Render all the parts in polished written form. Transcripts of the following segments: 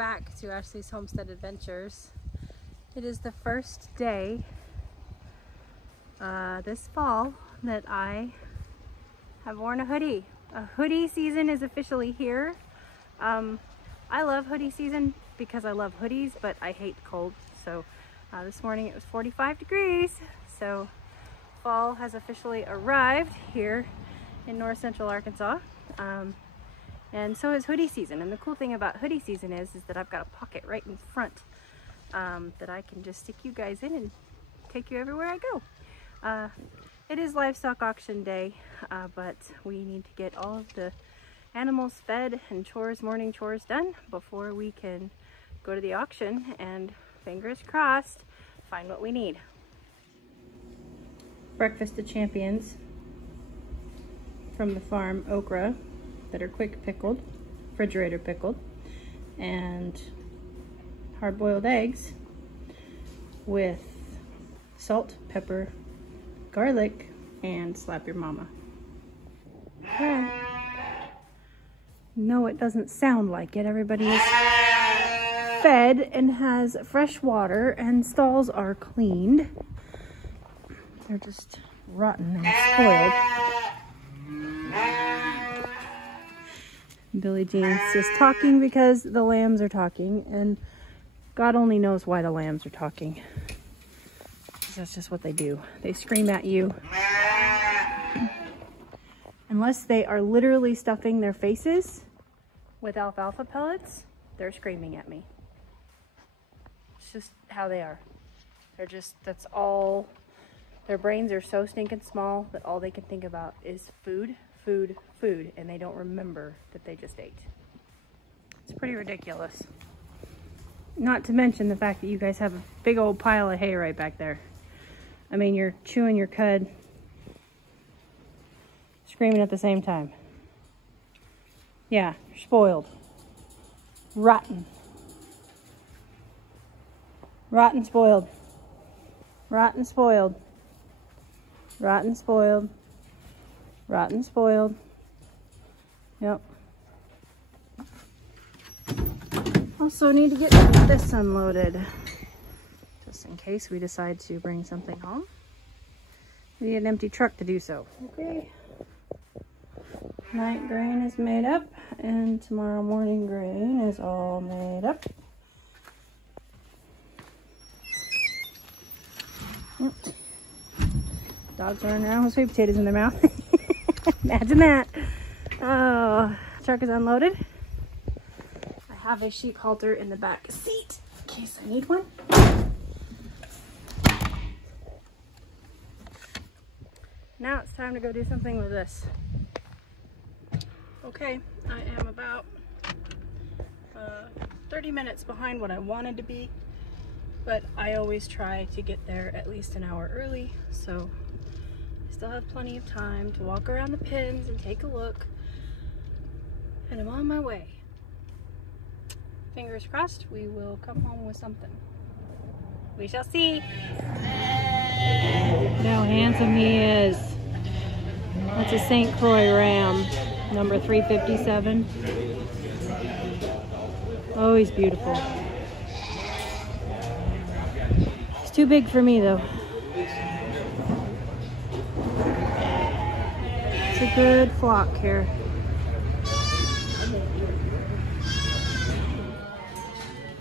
back to Ashley's Homestead Adventures. It is the first day this fall that I have worn a hoodie. A hoodie season is officially here. I love hoodie season because I love hoodies, but I hate the cold. So this morning it was 45 degrees. So fall has officially arrived here in north central Arkansas. And so is hoodie season. And the cool thing about hoodie season is that I've got a pocket right in front that I can just stick you guys in and take you everywhere I go. It is livestock auction day, but we need to get all of the animals fed and morning chores done before we can go to the auction and, fingers crossed, find what we need. Breakfast of champions from the farm, okra that are quick pickled, refrigerator pickled, and hard-boiled eggs with salt, pepper, garlic, and slap your mama. No, it doesn't sound like it. Everybody is fed and has fresh water, and stalls are cleaned. They're just rotten and spoiled. Billie Jean's just talking because the lambs are talking, and God only knows why the lambs are talking. That's just what they do. They scream at you. Unless they are literally stuffing their faces with alfalfa pellets, they're screaming at me. It's just how they are. That's all. Their brains are so stinking small that all they can think about is food, food, food, and they don't remember that they just ate. It's pretty ridiculous. Not to mention the fact that you guys have a big old pile of hay right back there. I mean, you're chewing your cud, screaming at the same time. Yeah, you're spoiled. Rotten. Rotten spoiled. Rotten spoiled. Rotten spoiled. Rotten spoiled. Yep. Also need to get this unloaded, just in case we decide to bring something home. We need an empty truck to do so. Okay. Night grain is made up, and tomorrow morning grain is all made up. Yep. Dogs running around with sweet potatoes in their mouth. Imagine that. Oh, truck is unloaded. I have a sheep halter in the back seat in case I need one. Now it's time to go do something with this. Okay, I am about 30 minutes behind what I wanted to be, but I always try to get there at least an hour early, so I still have plenty of time to walk around the pens and take a look, and I'm on my way. Fingers crossed we will come home with something. We shall see. Look how handsome he is. That's a St. Croix ram, number 357. Oh, he's beautiful. He's too big for me though. It's a good flock here.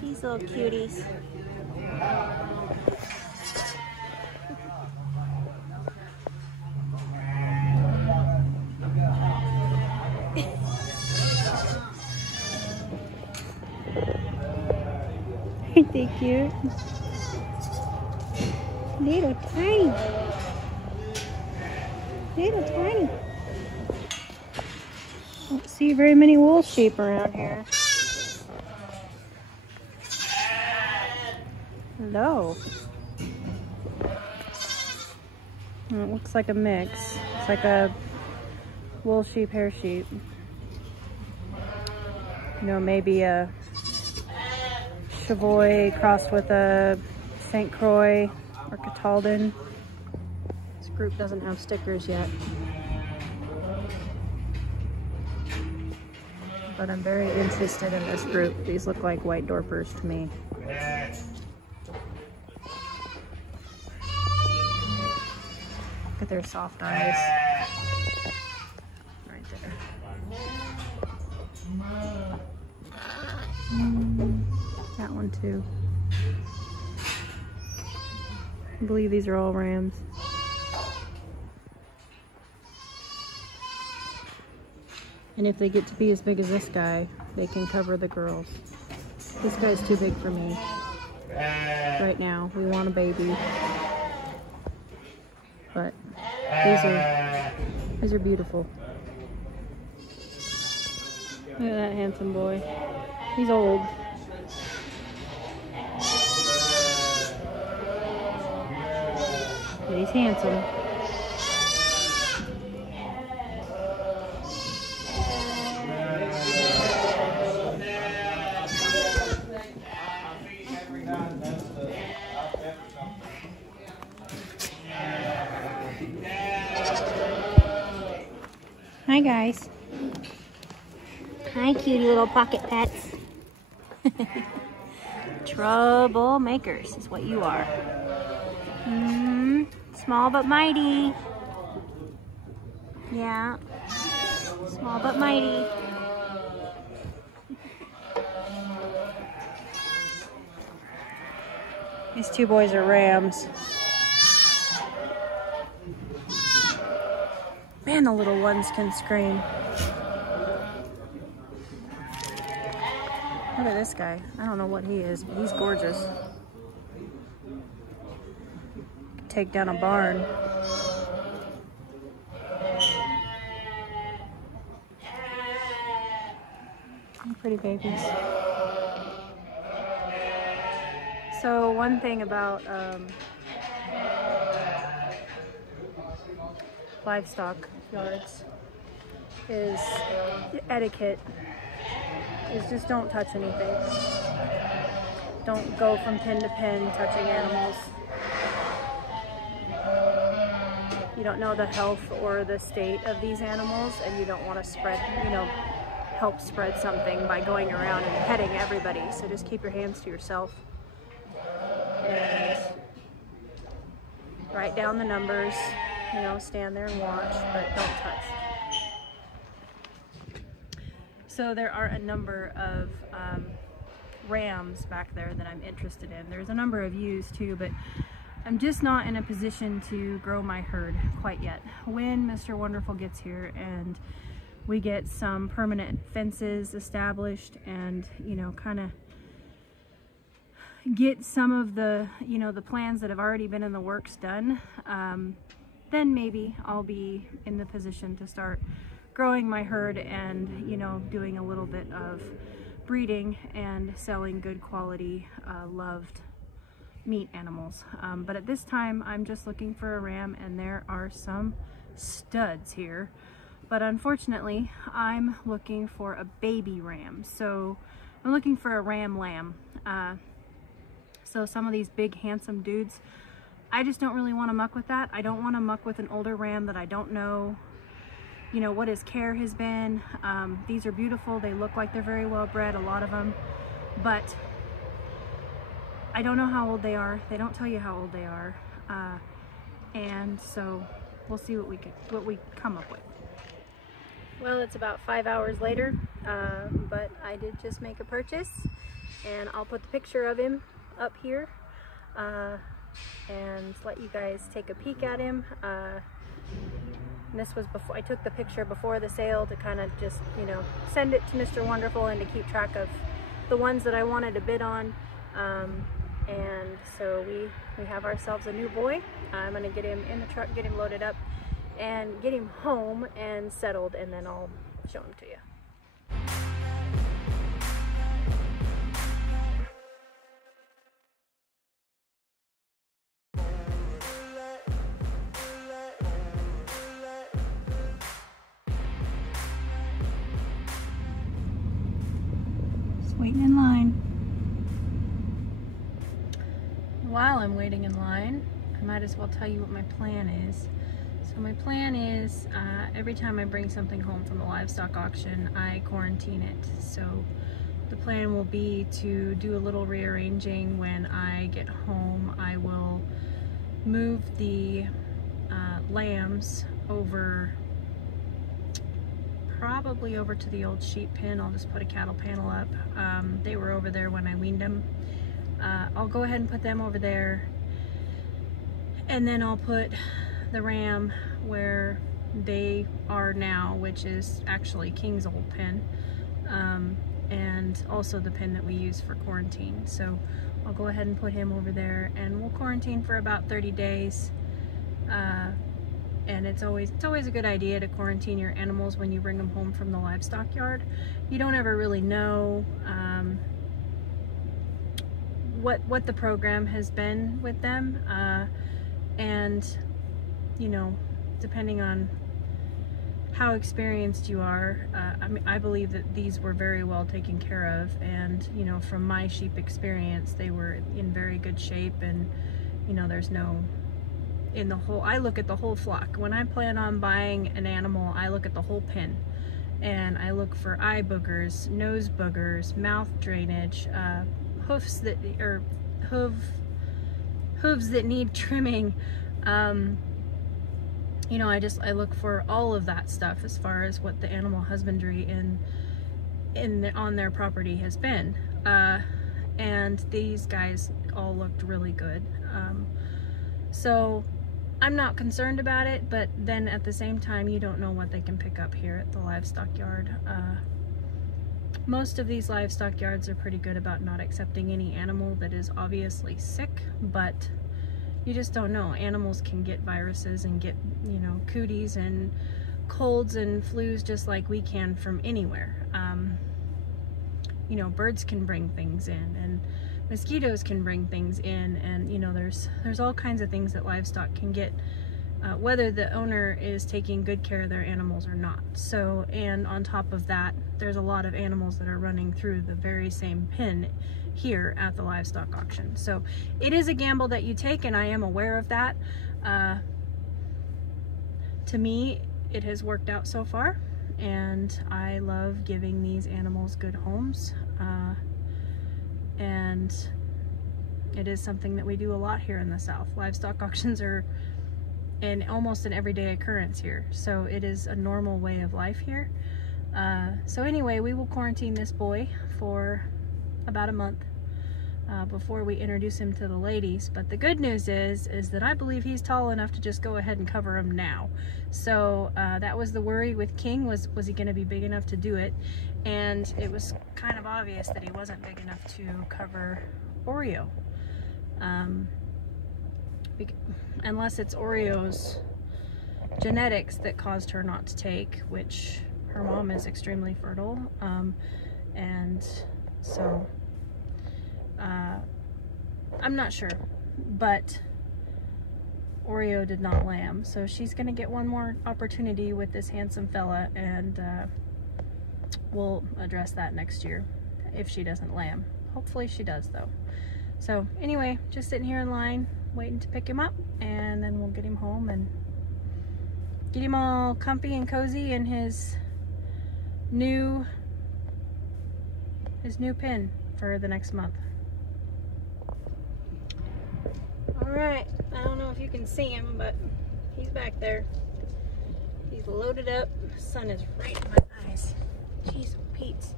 These little cuties. Aren't they cute? Little tiny. Little tiny. Don't see very many wool sheep around here. Hello. It looks like a mix. It's like a wool sheep, hair sheep. You know, maybe a Savoy crossed with a St. Croix or Cataldan. This group doesn't have stickers yet. but I'm very interested in this group. These look like white dorpers to me. Look at their soft eyes. Right there. That one too. I believe these are all rams. And if they get to be as big as this guy, they can cover the girls. This guy's too big for me. Right now, we want a baby. But these are beautiful. Look at that handsome boy. He's old. But he's handsome. Hi guys. Hi cutie little pocket pets. Troublemakers is what you are. Small but mighty. Yeah. Small but mighty. These two boys are rams. Man, the little ones can scream. Look at this guy. I don't know what he is, but he's gorgeous. Take down a barn. Pretty babies. So one thing about livestock yards is etiquette is just don't touch anything. Don't go from pen to pen touching animals. You don't know the health or the state of these animals, and you don't want to spread, help spread something by going around and petting everybody. So just keep your hands to yourself and write down the numbers, stand there and watch, but don't touch. So there are a number of rams back there that I'm interested in. There's a number of ewes too, but I'm just not in a position to grow my herd quite yet. When Mr. Wonderful gets here and we get some permanent fences established and, kind of get some of the, the plans that have already been in the works done, then maybe I'll be in the position to start growing my herd and, doing a little bit of breeding and selling good quality, loved meat animals. But at this time, I'm just looking for a ram, and there are some studs here. But unfortunately, I'm looking for a baby ram. So I'm looking for a ram lamb. So some of these big, handsome dudes, I just don't really want to muck with that. I don't want to muck with an older ram that I don't know, what his care has been. These are beautiful. They look like they're very well bred, a lot of them. But I don't know how old they are. They don't tell you how old they are. And so we'll see what we come up with. Well, it's about 5 hours later, but I did just make a purchase, and I'll put the picture of him up here and let you guys take a peek at him. And this was before I took the picture before the sale to kind of just, send it to Mr. Wonderful and to keep track of the ones that I wanted to bid on. And so we have ourselves a new boy. I'm gonna get him in the truck, get him loaded up, and get him home and settled, and then I'll show him to you. Just waiting in line. While I'm waiting in line, I might as well tell you what my plan is. So my plan is every time I bring something home from the livestock auction, I quarantine it. So the plan will be to do a little rearranging. When I get home, I will move the lambs over, probably over to the old sheep pen. I'll just put a cattle panel up. They were over there when I weaned them. I'll go ahead and put them over there, and then I'll put the ram where they are now, which is actually King's old pen, and also the pen that we use for quarantine. So I'll go ahead and put him over there, and we'll quarantine for about 30 days. And it's always a good idea to quarantine your animals when you bring them home from the livestock yard. You don't ever really know what the program has been with them, and you know, depending on how experienced you are, I mean, I believe that these were very well taken care of, and you know, from my sheep experience, they were in very good shape, and you know, there's no, in the whole, I look at the whole flock. When I plan on buying an animal, I look at the whole pen, and I look for eye boogers, nose boogers, mouth drainage, hoofs that, or hooves that need trimming. You know, I look for all of that stuff as far as what the animal husbandry on their property has been. And these guys all looked really good. So I'm not concerned about it, but then at the same time, you don't know what they can pick up here at the livestock yard. Most of these livestock yards are pretty good about not accepting any animal that is obviously sick, but you just don't know. Animals can get viruses and get, you know, cooties and colds and flus just like we can from anywhere. You know, birds can bring things in, and mosquitoes can bring things in, and you know, there's all kinds of things that livestock can get, whether the owner is taking good care of their animals or not. So, and on top of that, there's a lot of animals that are running through the very same pen here at the livestock auction. So it is a gamble that you take, and I am aware of that. To me, it has worked out so far, and I love giving these animals good homes. And it is something that we do a lot here in the South. Livestock auctions are almost an everyday occurrence here. So it is a normal way of life here. So anyway, we will quarantine this boy for about a month before we introduce him to the ladies. But the good news is that I believe he's tall enough to just go ahead and cover him now. So that was the worry with King, was he going to be big enough to do it? And it was kind of obvious that he wasn't big enough to cover Oreo. Unless it's Oreo's genetics that caused her not to take, which her mom is extremely fertile, and so I'm not sure, but Oreo did not lamb, so she's gonna get one more opportunity with this handsome fella, and we'll address that next year if she doesn't lamb. Hopefully she does though. So anyway, just sitting here in line waiting to pick him up, and then we'll get him home and get him all comfy and cozy in his new pen for the next month. All right, I don't know if you can see him, but he's back there. He's loaded up. The sun is right in my eyes. Jeez, Pete's.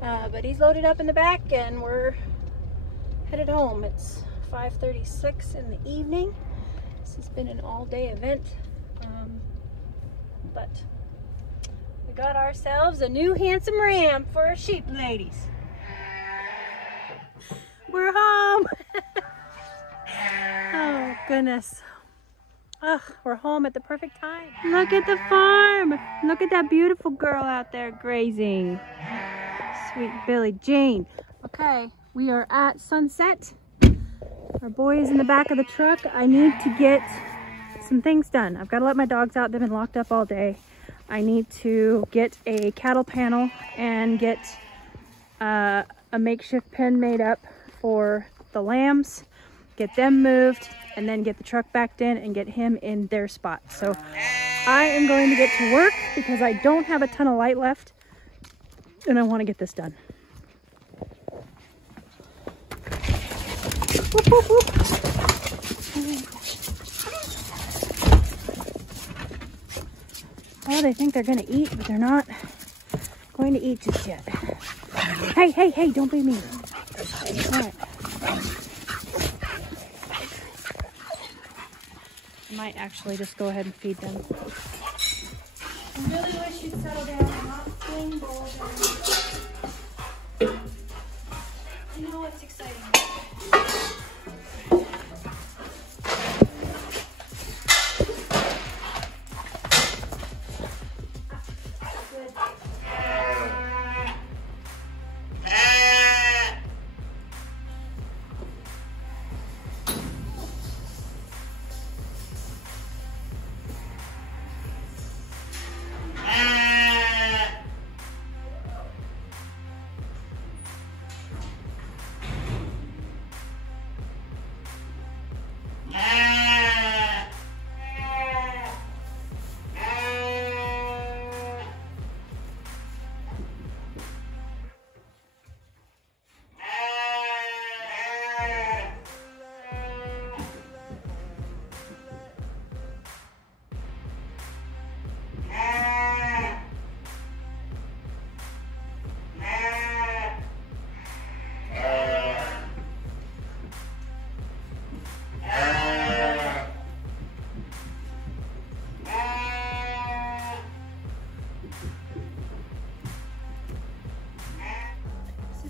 But he's loaded up in the back, and we're headed home. It's 5:36 in the evening. This has been an all-day event, but we got ourselves a new handsome ram for our sheep ladies. We're home. Oh goodness. Ugh, we're home at the perfect time. Look at the farm. Look at that beautiful girl out there grazing. Sweet Billie Jean. Okay, we are at Sunset. Our boy is in the back of the truck. I need to get some things done. I've got to let my dogs out. They've been locked up all day. I need to get a cattle panel and get a makeshift pen made up for the lambs. get them moved, and then get the truck backed in and get him in their spot. So I am going to get to work because I don't have a ton of light left and I want to get this done. Whoop, whoop, whoop. Oh, they think they're going to eat, but they're not going to eat just yet. Hey, hey, hey, don't be mean. All right. I might actually just go ahead and feed them. I really wish you'd settle down and not fling bowls around. You know what's exciting?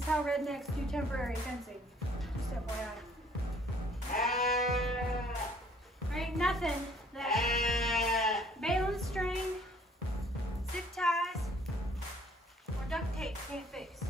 How rednecks do temporary fencing. Just FYI. There ain't nothing that baling string, zip ties, or duct tape can't fix.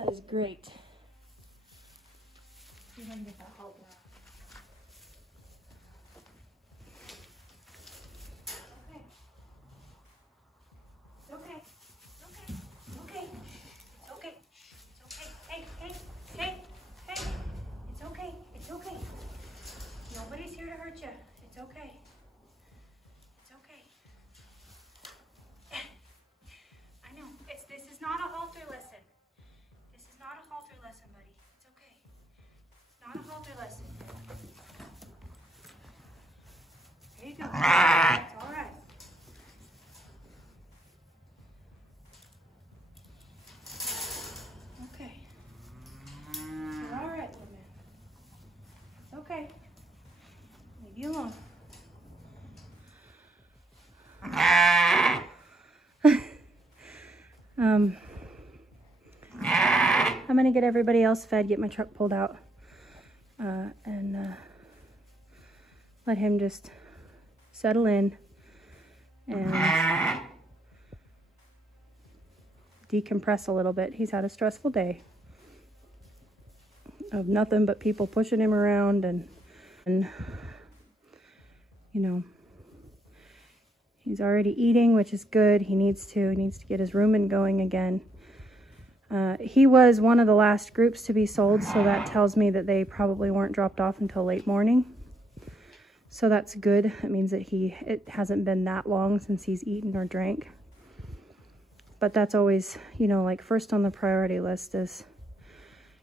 That is great. See if I can get that halter out. Okay. Okay. Okay. It's okay. Hey. It's okay. Nobody's here to hurt you. It's okay. It's okay. I know. This is not a halter lesson. This is not a halter lesson, buddy. It's okay. It's not a halter lesson. There you go. It's all right. Okay. You're all right, little man. It's okay. Leave you alone. I'm gonna get everybody else fed, get my truck pulled out, and let him just settle in and decompress a little bit. He's had a stressful day of nothing but people pushing him around, and you know, he's already eating, which is good. He needs to get his rumen going again. He was one of the last groups to be sold, so that tells me that they probably weren't dropped off until late morning. So that's good. That means that it hasn't been that long since he's eaten or drank. But that's always, you know, like first on the priority list is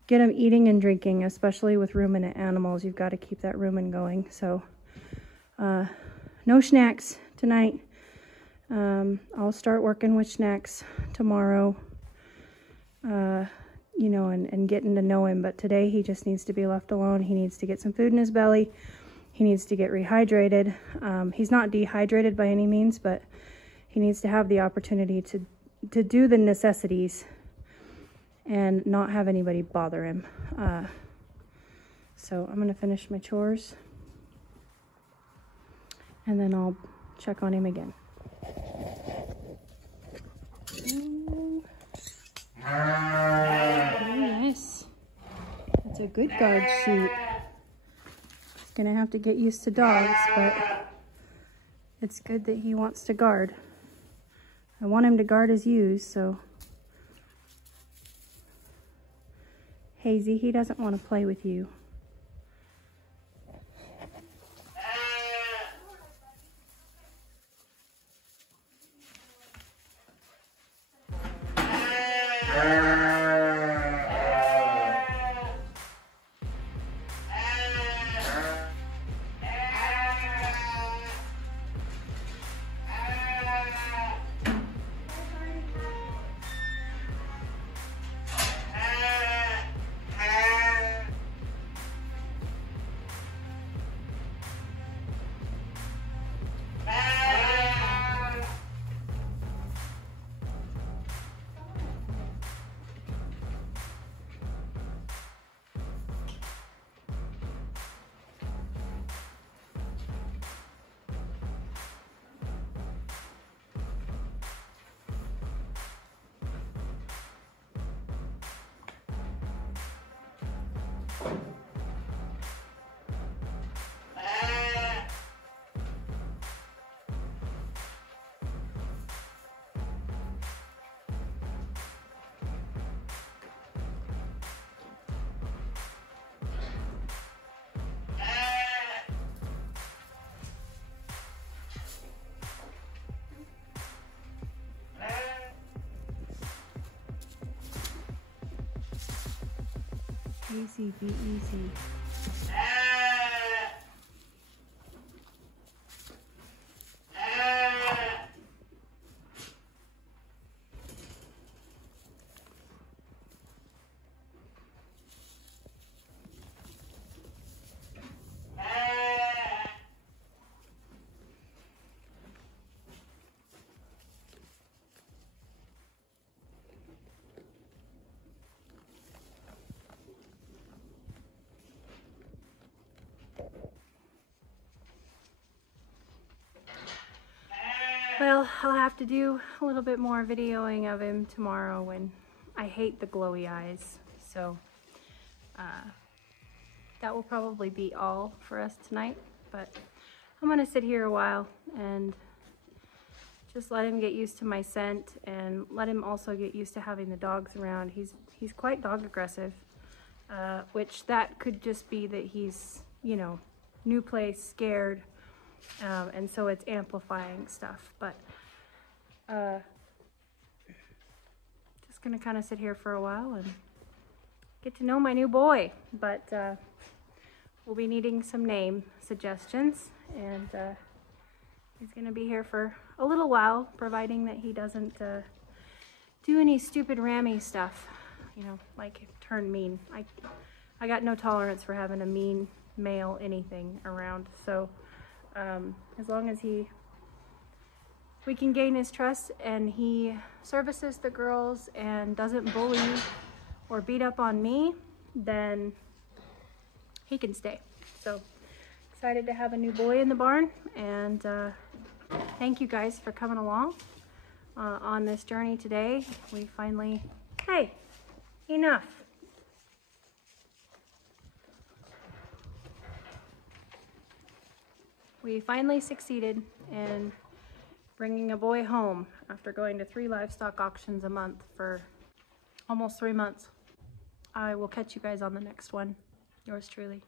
get him eating and drinking, especially with ruminant animals. You've got to keep that rumen going. So no snacks tonight. I'll start working with snacks tomorrow. You know, and getting to know him. But today he just needs to be left alone. He needs to get some food in his belly. He needs to get rehydrated. He's not dehydrated by any means, but he needs to have the opportunity to do the necessities and not have anybody bother him. So I'm going to finish my chores and then I'll check on him again. Yes, that's a good guard sheep. He's gonna have to get used to dogs, but it's good that he wants to guard. I want him to guard his ewes, so Hazy, he doesn't want to play with you. Easy, be easy. Well, I'll have to do a little bit more videoing of him tomorrow when I hate the glowy eyes. So that will probably be all for us tonight, but I'm gonna sit here a while and just let him get used to my scent and let him also get used to having the dogs around. He's quite dog aggressive, which that could just be that he's, you know, new place, scared, and so it's amplifying stuff. But just gonna kind of sit here for a while and get to know my new boy. But we'll be needing some name suggestions, and he's gonna be here for a little while, providing that he doesn't do any stupid rammy stuff, you know, like turn mean. I got no tolerance for having a mean male anything around. So as long as we can gain his trust and he services the girls and doesn't bully or beat up on me, then he can stay. So excited to have a new boy in the barn, and thank you guys for coming along on this journey today. We finally, hey, enough. We finally succeeded in bringing a boy home after going to 3 livestock auctions a month for almost 3 months. I will catch you guys on the next one. Yours truly.